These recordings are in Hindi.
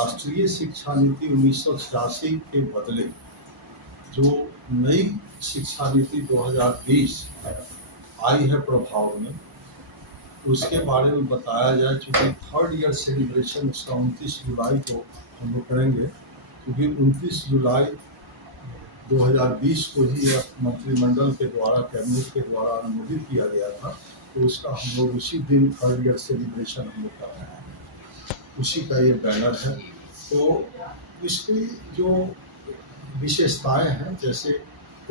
राष्ट्रीय शिक्षा नीति 1986 के बदले जो नई शिक्षा नीति 2020 आई है प्रभाव में, उसके बारे में बताया जाए। चूँकि थर्ड ईयर सेलिब्रेशन उसका 29 जुलाई को हम लोग करेंगे, क्योंकि 29 जुलाई 2020 को ही मंत्रिमंडल के द्वारा, कैबिनेट के द्वारा अनुमोदित किया गया था, तो उसका हम लोग उसी दिन थर्ड ईयर सेलिब्रेशन हम लोग कर रहे हैं। उसी का ये बैनर है। तो इसकी जो विशेषताएं हैं, जैसे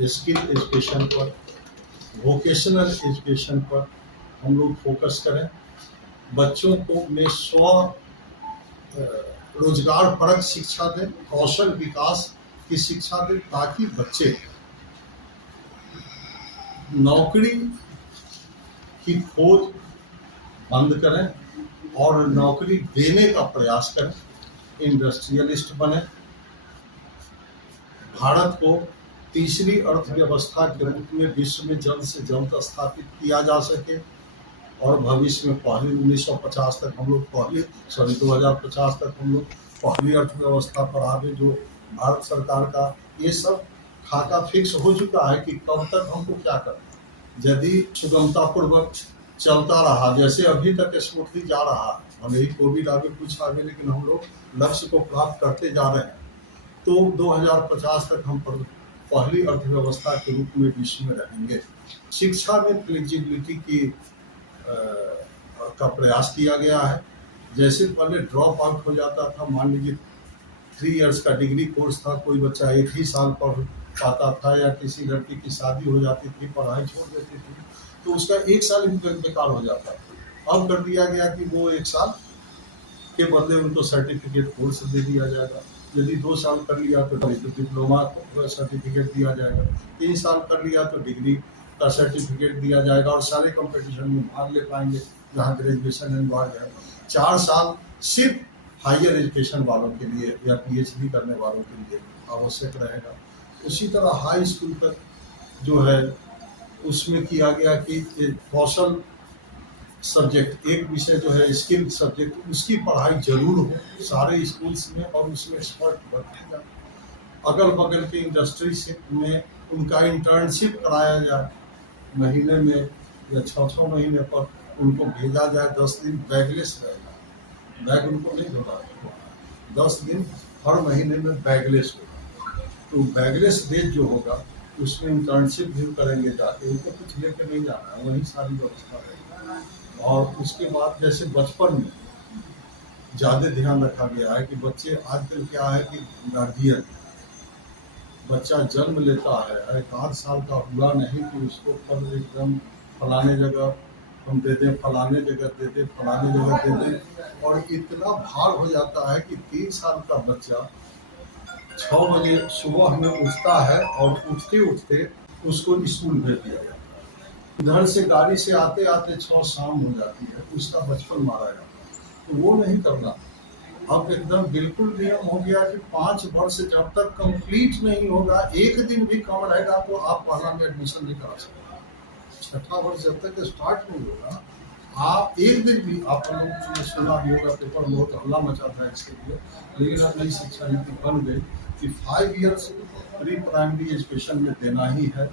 स्किल एजुकेशन पर, वोकेशनल एजुकेशन पर हम लोग फोकस करें, बच्चों को में स्व रोजगार परक शिक्षा दें, कौशल विकास की शिक्षा दें, ताकि बच्चे नौकरी की खोज बंद करें और नौकरी देने का प्रयास करें, इंडस्ट्रियलिस्ट बने, भारत को तीसरी अर्थव्यवस्था के रूप में विश्व में जल्द से जल्द स्थापित किया जा सके, और भविष्य में पहले 1950 तक हम लोग 2050 तक हम लोग पहली अर्थव्यवस्था पर आगे, जो भारत सरकार का ये सब खाका फिक्स हो चुका है कि कब तक हमको क्या करना। यदि सुगमतापूर्वक चलता रहा, जैसे अभी तक स्मूथली जा रहा है, भले ही कोविड आगे कुछ आगे, लेकिन हम लोग लक्ष्य को प्राप्त करते जा रहे हैं, तो 2050 तक हम पहली अर्थव्यवस्था के रूप में विश्व में रहेंगे। शिक्षा में फ्लेक्सिबिलिटी की का प्रयास किया गया है। जैसे पहले ड्रॉप आउट हो जाता था, मान लीजिए 3 इयर्स का डिग्री कोर्स था, कोई बच्चा 1 ही साल पढ़ पाता था, या किसी लड़की की शादी हो जाती थी, पढ़ाई छोड़ देती थी, तो उसका 1 साल बेकार हो जाता था। अब कर दिया गया कि वो 1 साल के बदले उनको सर्टिफिकेट कोर्स दे दिया जाएगा। यदि 2 साल कर लिया तो डिप्लोमा सर्टिफिकेट दिया जाएगा, 3 साल कर लिया तो डिग्री का सर्टिफिकेट दिया जाएगा, और सारे कंपटीशन में भाग ले पाएंगे जहाँ ग्रेजुएशन एंड भाग जाएगा। 4 साल सिर्फ हायर एजुकेशन वालों के लिए या PhD करने वालों के लिए आवश्यक रहेगा। उसी तरह हाई स्कूल तक जो है उसमें किया गया कि कौशल सब्जेक्ट, एक विषय जो है स्किल सब्जेक्ट, उसकी पढ़ाई जरूर हो सारे स्कूल्स में, और उसमें एक्सपर्ट बनते जाए। अगल बगल के इंडस्ट्री में उनका इंटर्नशिप कराया जाए, महीने में या 6-6 महीने पर उनको भेजा जाए। 10 दिन बैगलेस रहेगा, बैग उनको नहीं होगा, 10 दिन हर महीने में बैगलेस होगा। तो बैगलेस डेज जो होगा उसमें इंटर्नशिप भी करेंगे जाके, उनको कुछ लेकर नहीं जाना है, वही सारी व्यवस्था रहेगी। और उसके बाद जैसे बचपन में ज़्यादा ध्यान रखा गया है कि बच्चे, आजकल क्या है कि गार्जियन, बच्चा जन्म लेता है 1 साल का हुआ नहीं कि उसको फल एकदम फलाने जगह हम दे दें, फलाने जगह दे दें, फलाने जगह दे दें, और इतना भार हो जाता है कि 3 साल का बच्चा 6 बजे सुबह में उठता है, और उठते उठते उसको स्कूल भेज दिया जाता है। इधर से गाड़ी से आते आते 6 शाम हो जाती है, उसका बचपन मारा जाता है। तो वो नहीं करना। अब एकदम बिल्कुल नियम हो गया कि 5 वर्ष जब तक कंप्लीट नहीं होगा, 1 दिन भी कम रहेगा तो आप पहला में एडमिशन नहीं करा सकते। 6ठा वर्ष जब तक स्टार्ट नहीं होगा, आप 1 दिन भी, आप लोगों ने सुना भी होगा, पेपर में बहुत हल्ला मचा था इसके लिए, लेकिन अब नई शिक्षा नीति बन गई कि 5 इयर्स प्री प्राइमरी एजुकेशन में देना ही है,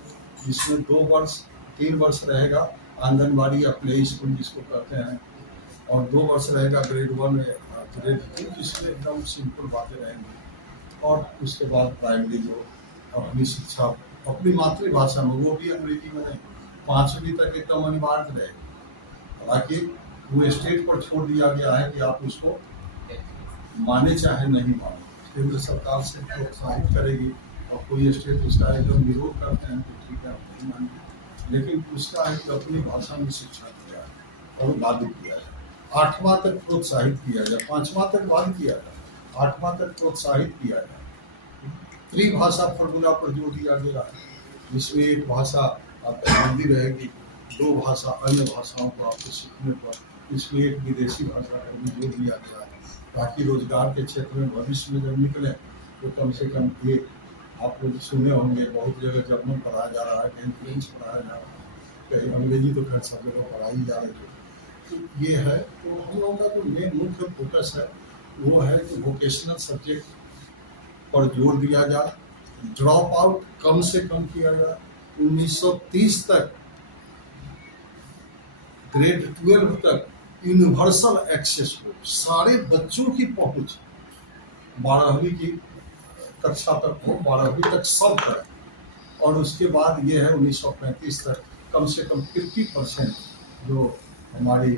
जिसमें 2 वर्ष 3 वर्ष रहेगा आंगनबाड़ी या प्ले स्कूल जिसको कहते हैं, और 2 वर्ष रहेगा ग्रेड 1 ग्रेड 2, जिसमें एकदम सिंपल बातें रहेंगी। और उसके बाद प्राइमरी जो अपनी शिक्षा अपनी मातृभाषा में, वो भी अंग्रेजी में नहीं, 5वीं तक एकदम अनिवार्य रहेगी। हालांकि वो स्टेट पर छोड़ दिया गया है कि आप उसको माने चाहे नहीं माने, केंद्र सरकार से प्रोत्साहित करेगी, और कोई स्टेट उसका एकदम विरोध करते हैं तो ठीक है आप नहीं मानिए, लेकिन उसका है कि अपनी भाषा में शिक्षा दिया है और लागू किया है। 8वां तक प्रोत्साहित किया जाए, 5वां तक बंद किया जाए, 8वां तक प्रोत्साहित किया जाए। त्रिभाषा फॉर्मूला पर जोर दिया गया है, जिसमें एक भाषा आपकी हिंदी रहेगी, 2 भाषा अन्य भाषाओं को आपको सीखने पर, इसमें एक विदेशी भाषा पर भी जोर दिया गया है, ताकि रोजगार के क्षेत्र में भविष्य में जब निकले तो कम से कम ये, आप लोग सुने होंगे बहुत जगह जर्मन पढ़ाया जा रहा है, कहीं फ्रेंच पढ़ाया जा रहा है, कहीं अंग्रेजी तो खैर सब जगह पढ़ाई जा रही है। तो ये है, तो हम लोगों का जो मेन मुख्य फोकस है वो है कि वोकेशनल सब्जेक्ट पर जोर दिया जाए, ड्रॉप आउट कम से कम किया जाए। 1930 तक ग्रेड 12 तक यूनिवर्सल एक्सेस हो, सारे बच्चों की पहुंच 12वीं की कक्षा तक हो, 12वीं तक सब तक। और उसके बाद ये है 1935 तक कम से कम 50% जो हमारी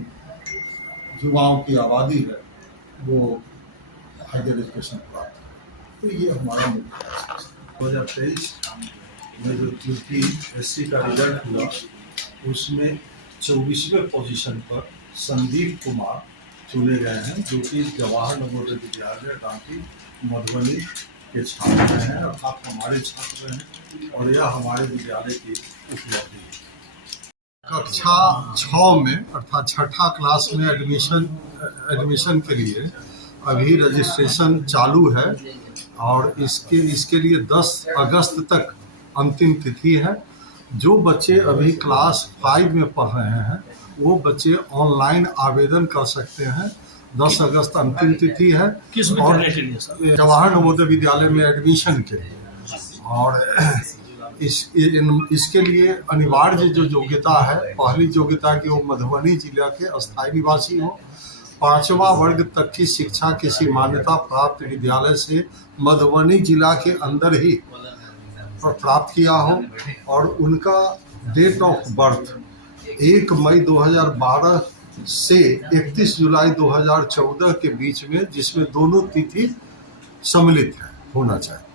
युवाओं की आबादी है वो हायर एजुकेशन प्राप्त है। तो ये हमारा मुद्दा है। 2023 में जो यूपीएससी का रिजल्ट हुआ उसमें 24वें पोजीशन पर संदीप कुमार चुने गए हैं, जो कि जवाहर नवोदय विद्यालय डांगी मधुबनी के छात्र हैं, अर्थात हमारे छात्र हैं, और यह हमारे विद्यालय की उपलब्धि है। कक्षा 6 में अर्थात छठा क्लास में एडमिशन के लिए अभी रजिस्ट्रेशन चालू है और इसके लिए 10 अगस्त तक अंतिम तिथि है। जो बच्चे अभी क्लास 5 में पढ़ रहे हैं वो बच्चे ऑनलाइन आवेदन कर सकते हैं। 10 अगस्त अंतिम तिथि है। किस विद्यालय के लिए सर? जवाहर नवोदय विद्यालय में एडमिशन के लिए। और इसके लिए अनिवार्य जो योग्यता है, पहली योग्यता कि वो मधुबनी जिला के अस्थायी निवासी हो, 5वां वर्ग तक की शिक्षा किसी मान्यता प्राप्त विद्यालय से मधुबनी जिला के अंदर ही प्राप्त किया हो, और उनका डेट ऑफ बर्थ 1 मई 2012 से 31 जुलाई 2014 के बीच में, जिसमें दोनों तिथि सम्मिलित है, होना चाहिए।